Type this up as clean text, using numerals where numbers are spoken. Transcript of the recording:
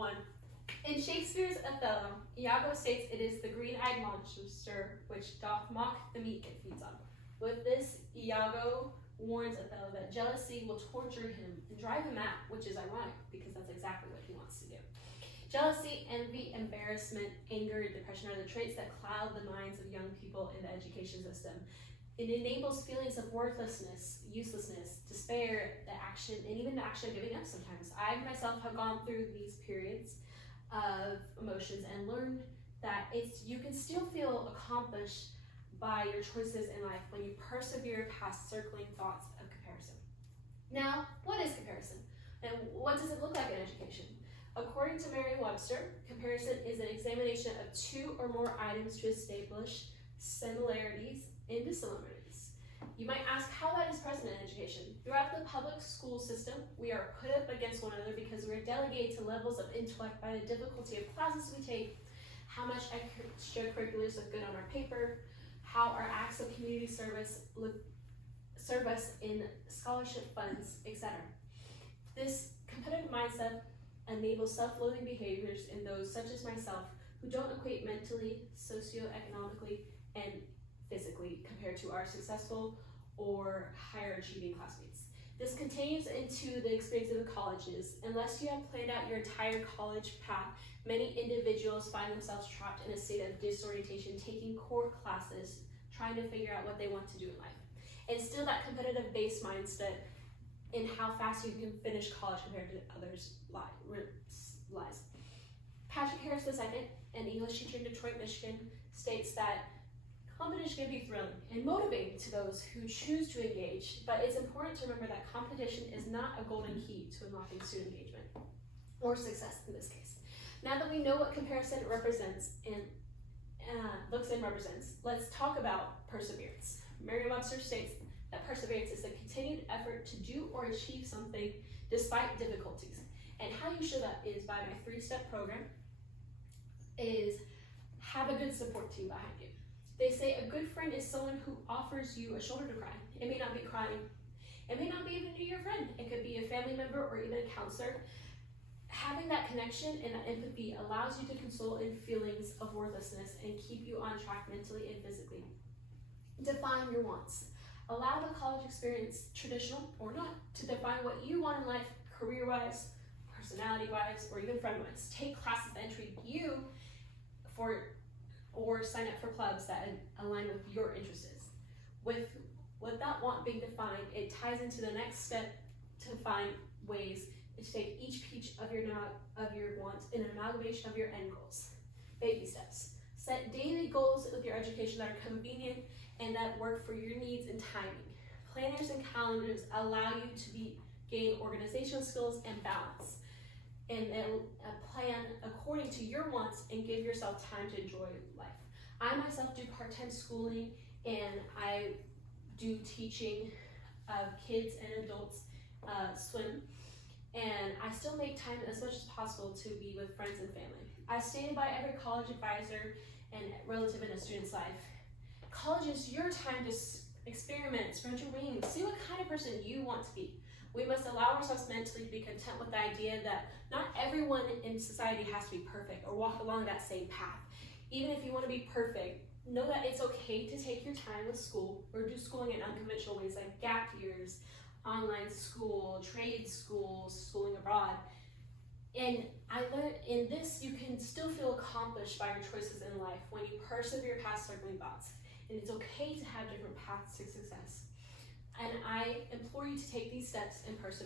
1. In Shakespeare's Othello, Iago states it is the green-eyed monster which doth mock the meat it feeds on. With this, Iago warns Othello that jealousy will torture him and drive him mad, which is ironic because that's exactly what he wants to do. Jealousy, envy, embarrassment, anger, and depression are the traits that cloud the minds of young people in the education system. It enables feelings of worthlessness, uselessness, despair, the action, and even the action of giving up sometimes. I myself have gone through these periods of emotions and learned that you can still feel accomplished by your choices in life when you persevere past circling thoughts of comparison. Now, what is comparison? And what does it look like in education? According to Merriam-Webster, comparison is an examination of two or more items to establish similarities and dissimilarities. You might ask how that is present in education. Throughout the public school system, we are put up against one another because we're delegated to levels of intellect by the difficulty of classes we take, how much extracurriculars look good on our paper, how our acts of community service serve us in scholarship funds, etc. This competitive mindset enables self-loathing behaviors in those such as myself who don't equate mentally, socioeconomically, and physically compared to our successful or higher achieving classmates. This continues into the experience of the colleges. Unless you have planned out your entire college path, many individuals find themselves trapped in a state of disorientation, taking core classes, trying to figure out what they want to do in life. And still that competitive based mindset in how fast you can finish college compared to others lies. Patrick Harris II, an English teacher in Detroit, Michigan, states that competition can be thrilling and motivating to those who choose to engage, but it's important to remember that competition is not a golden key to unlocking student engagement, or success in this case. Now that we know what comparison represents and looks and represents, let's talk about perseverance. Merriam-Webster states that perseverance is the continued effort to do or achieve something despite difficulties. And how you show that is by my 3-step program, is have a good support team behind you. They say a good friend is someone who offers you a shoulder to cry. It may not be crying. It may not be even your friend. It could be a family member or even a counselor. Having that connection and that empathy allows you to console in feelings of worthlessness and keep you on track mentally and physically. Define your wants. Allow the college experience, traditional or not, to define what you want in life, career-wise, personality-wise, or even friend-wise. Take classes that intrigue you or sign up for clubs that align with your interests. With that want being defined, it ties into the next step to find ways to take each piece of your wants in an amalgamation of your end goals. Baby steps. Set daily goals with your education that are convenient and that work for your needs and timing. Planners and calendars allow you to gain organizational skills and balance, and plan according to your wants and give yourself time to enjoy life. I myself do part-time schooling, and I do teaching of kids and adults swim, and I still make time as much as possible to be with friends and family. I stand by every college advisor and relative in a student's life. College is your time to experiment, spread your wings, see what kind of person you want to be. We must allow ourselves mentally to be content with the idea that not everyone in society has to be perfect or walk along that same path. Even if you want to be perfect, know that it's okay to take your time with school or do schooling in unconventional ways like gap years, online school, trade schools, schooling abroad. And I learned in this, you can still feel accomplished by your choices in life when you persevere past circling thoughts. And it's okay to have different paths to success. And I implore you to take these steps and persevere.